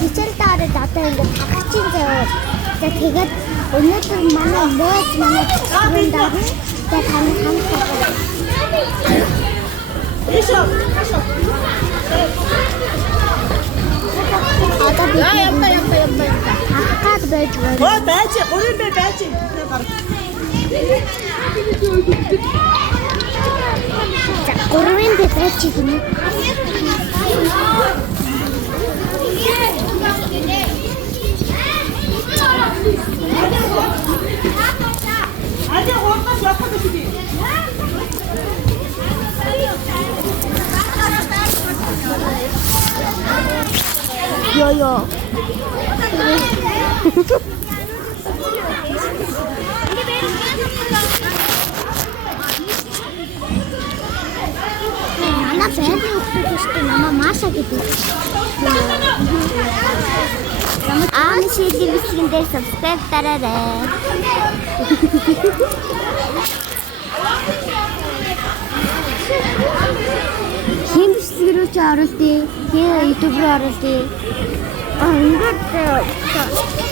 хичээл даарад одоо ингээд хагчин заяа. Тэгээд өнөөдөр манай мод манай даа. Тэгээд тань хакаад байж байна. Оо байж, гурван бай байж. Гурван бай байж гинэ. 아니야, 원까지 옆에 주기. Yo. Она бэби өгсөн намаа Маша гэдэг. Шийдэл бичлэгэн дээр subscribe дараарай. Хин бичлэг рүү ч оруулъя. Хин YouTube руу оруулъя. Ингээд